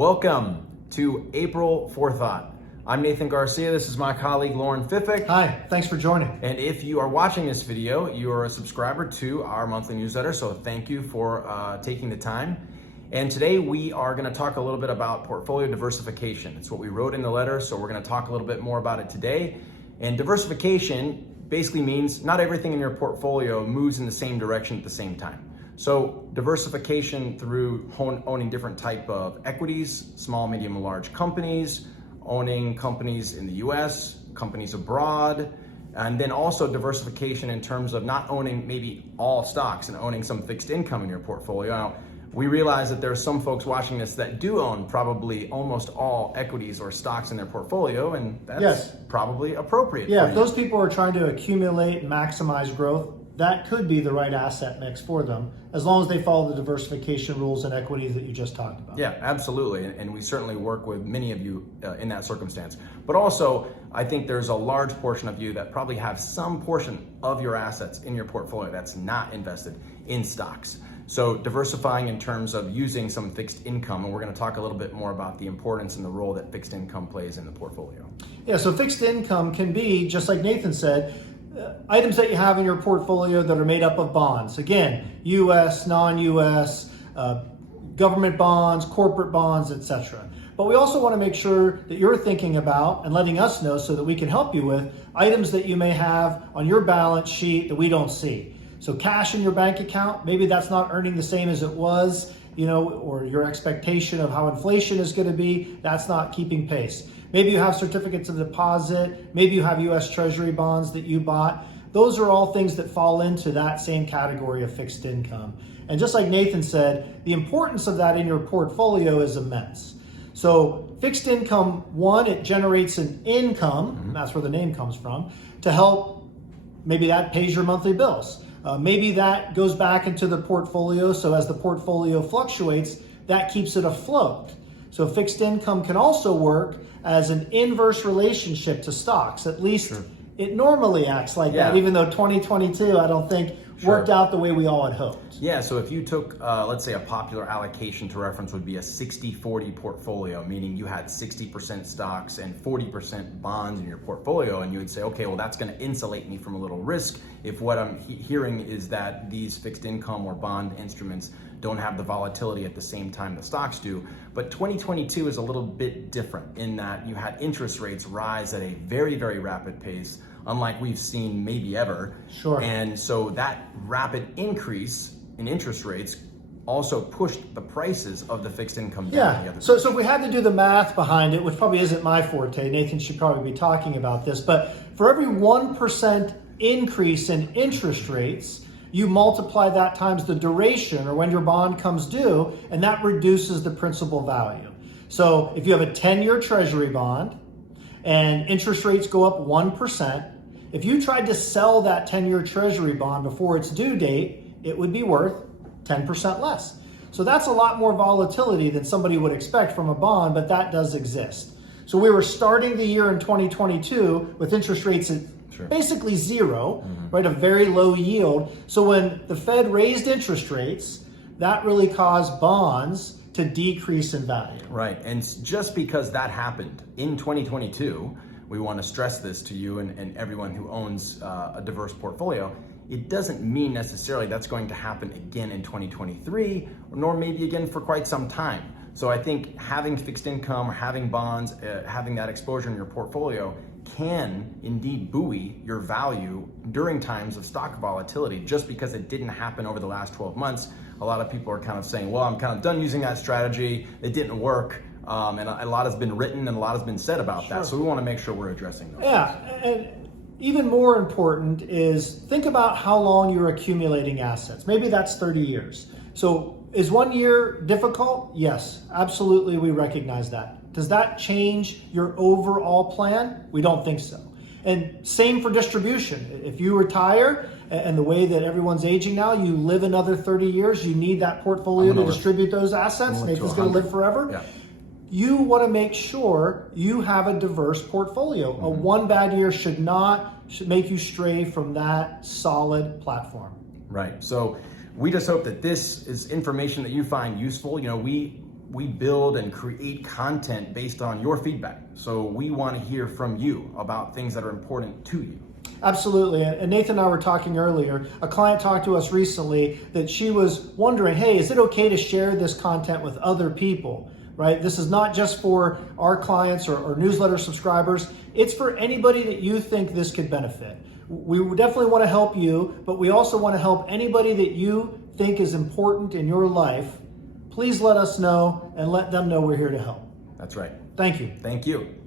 Welcome to April Forethought. I'm Nathan Garcia. This is my colleague Lauren Fiffick. Hi, thanks for joining. And if you are watching this video, you are a subscriber to our monthly newsletter, so thank you for taking the time. And today we are going to talk a little bit about portfolio diversification. It's what we wrote in the letter, so we're going to talk a little bit more about it today. And diversification basically means not everything in your portfolio moves in the same direction at the same time. So diversification through owning different type of equities, small, medium, and large companies, owning companies in the US, companies abroad, and then also diversification in terms of not owning maybe all stocks and owning some fixed income in your portfolio. Now, we realize that there are some folks watching this that do own probably almost all equities or stocks in their portfolio, and that's probably appropriate. Yeah, if those people are trying to accumulate and maximize growth, that could be the right asset mix for them, as long as they follow the diversification rules and equities that you just talked about. Yeah, absolutely. And we certainly work with many of you in that circumstance. But also, I think there's a large portion of you that probably have some portion of your assets in your portfolio that's not invested in stocks. So diversifying in terms of using some fixed income, and we're going to talk a little bit more about the importance and the role that fixed income plays in the portfolio. Yeah, so fixed income can be, just like Nathan said, items that you have in your portfolio that are made up of bonds. Again, U.S., non-U.S., government bonds, corporate bonds, etc. But we also want to make sure that you're thinking about and letting us know so that we can help you with items that you may have on your balance sheet that we don't see. So cash in your bank account, maybe that's not earning the same as it was, or your expectation of how inflation is going to be, that's not keeping pace. Maybe you have certificates of deposit, maybe you have US Treasury bonds that you bought. Those are all things that fall into that same category of fixed income. And just like Nathan said, the importance of that in your portfolio is immense. So fixed income, one, it generates an income, that's where the name comes from, to help, maybe that pays your monthly bills. Maybe that goes back into the portfolio, so as the portfolio fluctuates, that keeps it afloat. So fixed income can also work as an inverse relationship to stocks. At least it normally acts like that, even though 2022, I don't think, worked out the way we all had hoped. Yeah, so if you took, let's say a popular allocation to reference would be a 60-40 portfolio, meaning you had 60% stocks and 40% bonds in your portfolio, and you would say, okay, well, that's going to insulate me from a little risk if what I'm hearing is that these fixed income or bond instruments don't have the volatility at the same time the stocks do. But 2022 is a little bit different in that you had interest rates rise at a very, very rapid pace, unlike we've seen maybe ever. Sure. And so that rapid increase in interest rates also pushed the prices of the fixed income down. Yeah, so if we had to do the math behind it, which probably isn't my forte, Nathan should probably be talking about this, but for every 1% increase in interest rates, you multiply that times the duration or when your bond comes due, and that reduces the principal value. So if you have a 10-year treasury bond and interest rates go up 1%, if you tried to sell that 10-year treasury bond before its due date, it would be worth 10% less. So that's a lot more volatility than somebody would expect from a bond, but that does exist. So we were starting the year in 2022 with interest rates at basically zero, right? A very low yield. So when the Fed raised interest rates, that really caused bonds to decrease in value. Right, and just because that happened in 2022, we want to stress this to you and everyone who owns a diverse portfolio, it doesn't mean necessarily that's going to happen again in 2023, nor maybe again for quite some time. So I think having fixed income or having bonds, having that exposure in your portfolio can indeed buoy your value during times of stock volatility. Just because it didn't happen over the last 12 months, a lot of people are kind of saying, well, I'm kind of done using that strategy, it didn't work, and a lot has been written and a lot has been said about that. So we want to make sure we're addressing those. Yeah, and even more important is think about how long you're accumulating assets. Maybe that's 30 years. So is 1 year difficult? Yes, absolutely, we recognize that. Does that change your overall plan? We don't think so. And same for distribution. If you retire, and the way that everyone's aging now, you live another 30 years, you need that portfolio to distribute those assets. Nathan's going to live forever. Yeah. You want to make sure you have a diverse portfolio. A one bad year should make you stray from that solid platform. Right. So we just hope that this is information that you find useful. We we build and create content based on your feedback. So we want to hear from you about things that are important to you. Absolutely. And Nathan and I were talking earlier. A client talked to us recently that she was wondering, hey, is it okay to share this content with other people? Right? This is not just for our clients or newsletter subscribers. It's for anybody that you think this could benefit. We definitely want to help you, but we also want to help anybody that you think is important in your life. Please let us know and let them know we're here to help. That's right. Thank you. Thank you.